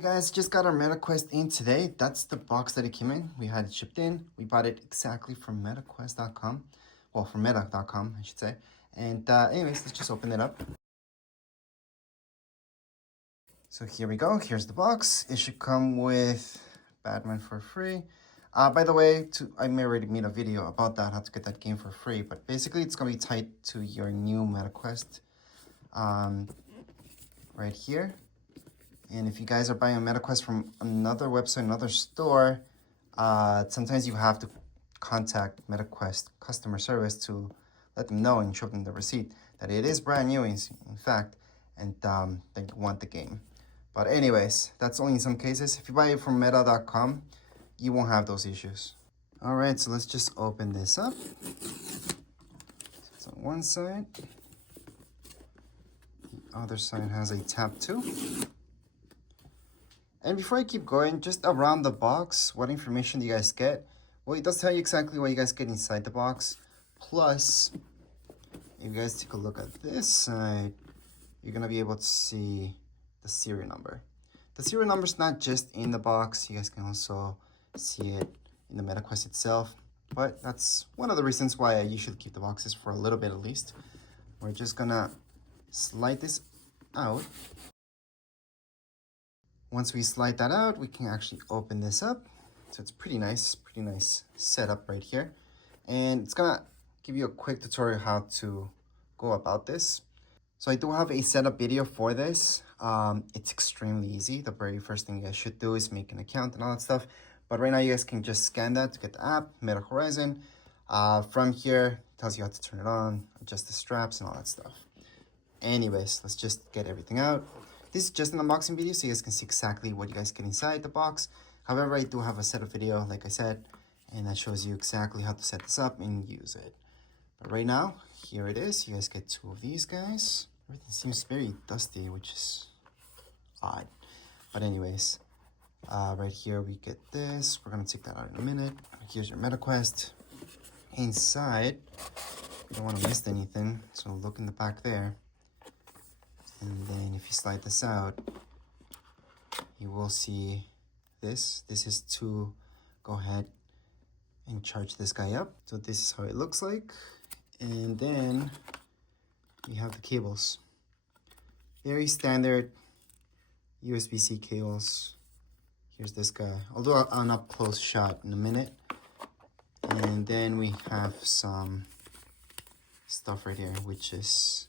guys, just got our MetaQuest in today. That's the box that it came in. We had it shipped in. We bought it exactly from MetaQuest.com. Well, from Meta.com, I should say. And anyways, let's just open it up. So here we go. Here's the box. It should come with Batman for free. By the way, I already made a video about that, how to get that game for free. But basically, it's going to be tied to your new MetaQuest right here. And if you guys are buying a MetaQuest from another website, another store, sometimes you have to contact MetaQuest customer service to let them know and show them the receipt that it is brand new, in fact, and that you want the game. But anyways, that's only in some cases. If you buy it from meta.com, you won't have those issues. All right, so let's just open this up. So on one side, the other side has a tab too. And before I keep going, just around the box, what information do you guys get? Well, it does tell you exactly what you guys get inside the box. Plus, if you guys take a look at this side, you're going to be able to see the serial number. The serial number is not just in the box. You guys can also see it in the MetaQuest itself. But that's one of the reasons why I usually keep the boxes for a little bit at least. We're just going to slide this out. Once we slide that out, we can actually open this up. So it's pretty nice setup right here. And it's gonna give you a quick tutorial how to go about this. So I do have a setup video for this. It's extremely easy. The very first thing you guys should do is make an account and all that stuff. But right now you guys can just scan that to get the app, Meta Horizon. From here, it tells you how to turn it on, adjust the straps and all that stuff. Anyways, let's just get everything out. This is just an unboxing video, so you guys can see exactly what you guys get inside the box. However, I do have a setup video, like I said, and that shows you exactly how to set this up and use it. But right now, here it is. You guys get two of these guys. Everything seems very dusty, which is odd. But anyways, right here we get this. We're gonna take that out in a minute. Here's your MetaQuest. Inside, you don't want to miss anything, so look in the back there. And then if you slide this out, you will see this. This is to go ahead and charge this guy up. So this is how it looks like. And then you have the cables. Very standard USB-C cables. Here's this guy. I'll do an up-close shot in a minute. And then we have some stuff right here, which is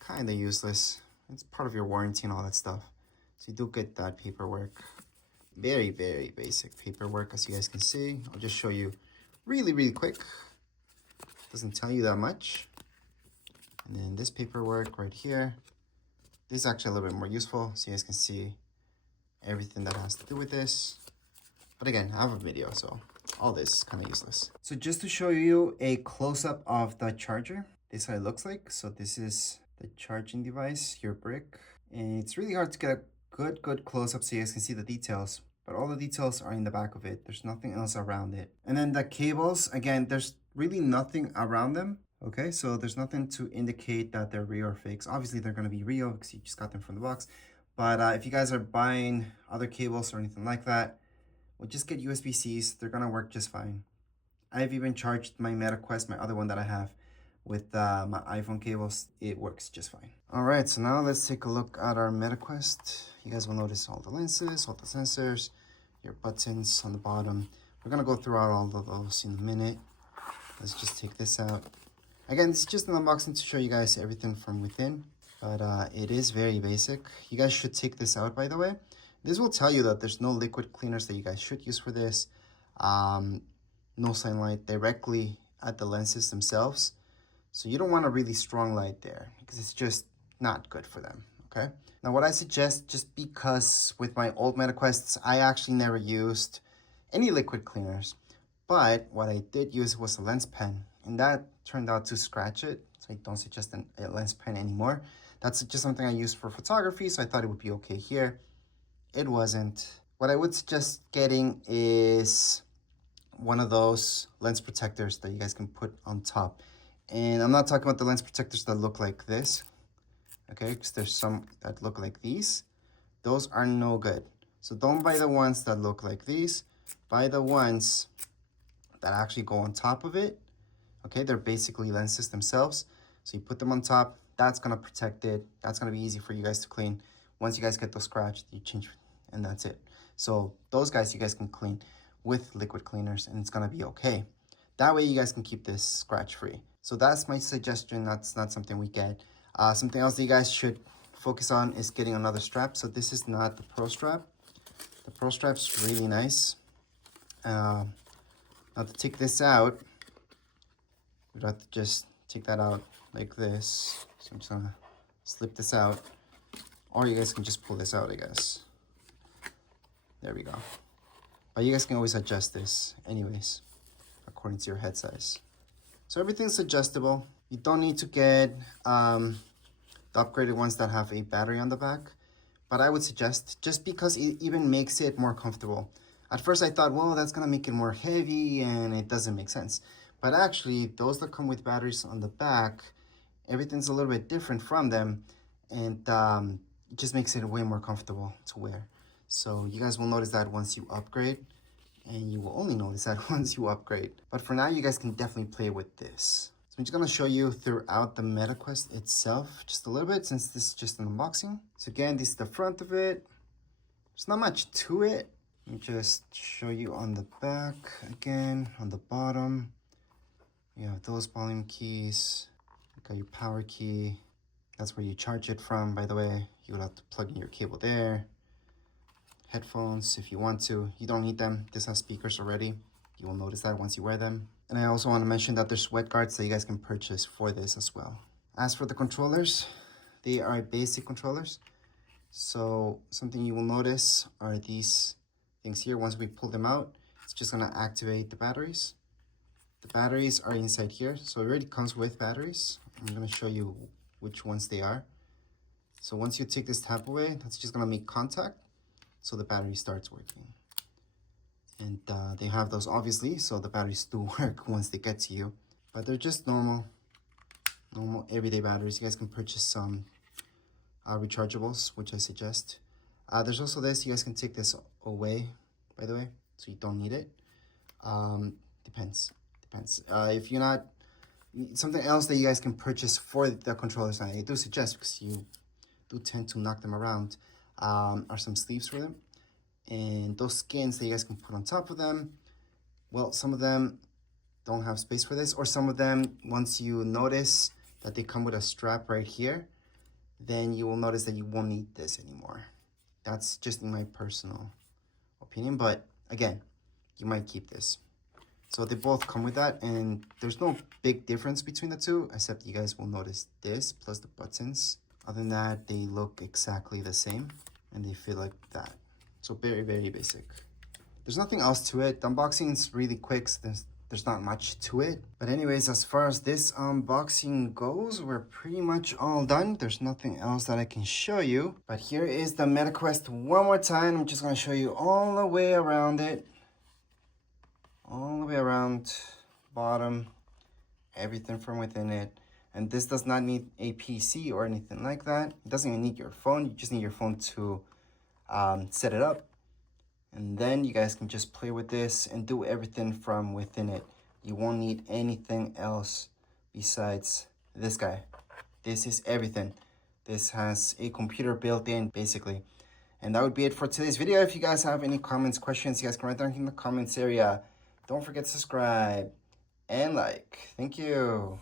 kind of useless. It's part of your warranty and all that stuff. So you do get that paperwork. Very basic paperwork, as you guys can see. I'll just show you really quick. Doesn't tell you that much. And then this paperwork right here. This is actually a little bit more useful, so you guys can see everything that has to do with this. But again, I have a video, so all this is kind of useless. So just to show you a close-up of the charger, this is how it looks like. So this is the charging device, your brick. And it's really hard to get a good close-up so you guys can see the details. But all the details are in the back of it. There's nothing else around it. And then the cables, again, there's really nothing around them. Okay, so there's nothing to indicate that they're real or fakes. Obviously, they're going to be real because you just got them from the box. But if you guys are buying other cables or anything like that, well, just get USB-Cs. They're going to work just fine. I've even charged my MetaQuest, my other one that I have, with my iPhone cables. It works just fine. All right, so now let's take a look at our MetaQuest. You guys will notice all the lenses, all the sensors, your buttons on the bottom. We're going to go throughout all of those in a minute. Let's just take this out. Again, this is just an unboxing to show you guys everything from within, but it is very basic. You guys should take this out, by the way. This will tell you that there's no liquid cleaners that you guys should use for this. No sunlight directly at the lenses themselves. So you don't want a really strong light there because it's just not good for them, okay? Now what I suggest, just because with my old MetaQuests, I actually never used any liquid cleaners. But what I did use was a lens pen, and that turned out to scratch it. So I don't suggest a lens pen anymore. That's just something I use for photography, so I thought it would be okay here. It wasn't. What I would suggest getting is one of those lens protectors that you guys can put on top. And I'm not talking about the lens protectors that look like this, okay? Because there's some that look like these. those are no good. So don't buy the ones that look like these. Buy the ones that actually go on top of it. Okay, they're basically lenses themselves. So you put them on top, that's gonna protect it. That's gonna be easy for you guys to clean. Once you guys get those scratched, you change, and that's it. So those guys you guys can clean with liquid cleaners and it's gonna be okay. That way you guys can keep this scratch free. So that's my suggestion. That's not something we get. Something else that you guys should focus on is getting another strap. So this is not the Pro strap. The Pro strap's really nice. Now to take this out, we'd have to just take that out like this. So I'm just gonna slip this out. Or you guys can just pull this out, I guess. There we go. But you guys can always adjust this anyways, according to your head size. So everything's adjustable. You don't need to get the upgraded ones that have a battery on the back. But I would suggest, just because it even makes it more comfortable. At first I thought, well, that's gonna make it more heavy and it doesn't make sense. But actually, those that come with batteries on the back, everything's a little bit different from them. And it just makes it way more comfortable to wear. So you guys will notice that once you upgrade. And you will only notice that once you upgrade. But for now, you guys can definitely play with this. So I'm just gonna show you throughout the MetaQuest itself, just a little bit, since this is just an unboxing. So again, this is the front of it. There's not much to it. Let me just show you on the back again, on the bottom. You have those volume keys. You got your power key. That's where you charge it from, by the way. You will have to plug in your cable there. Headphones, if you want to. You don't need them. This has speakers already. You will notice that once you wear them. And I also want to mention that there's sweat guards that you guys can purchase for this as well. As for the controllers, they are basic controllers. So something you will notice are these things here. Once we pull them out, it's just going to activate the batteries. The batteries are inside here. So it already comes with batteries. I'm going to show you which ones they are. So once you take this tab away, that's just going to make contact. So the battery starts working. And they have those obviously, so the batteries do work once they get to you. But they're just normal everyday batteries. You guys can purchase some rechargeables, which I suggest. There's also this, you guys can take this away, by the way, so you don't need it. Depends. If you're not, something else that you guys can purchase for the controllers, I do suggest, because you do tend to knock them around, are some sleeves for them. And those skins that you guys can put on top of them, well, some of them don't have space for this, or some of them, once you notice that they come with a strap right here, then you will notice that you won't need this anymore. That's just in my personal opinion, but again, you might keep this. So they both come with that, and there's no big difference between the two, except you guys will notice this plus the buttons. Other than that, they look exactly the same, and they feel like that. So very, very basic. There's nothing else to it. The unboxing is really quick, so there's not much to it. But anyways, as far as this unboxing goes, we're pretty much all done. There's nothing else that I can show you. But here is the MetaQuest one more time. I'm just gonna show you all the way around it. All the way around, bottom, everything from within it. And this does not need a PC or anything like that. It doesn't even need your phone. You just need your phone to set it up. And then you guys can just play with this and do everything from within it. You won't need anything else besides this guy. This is everything. This has a computer built in, basically. And that would be it for today's video. If you guys have any comments, questions, you guys can write down in the comments area. Don't forget to subscribe and like. Thank you.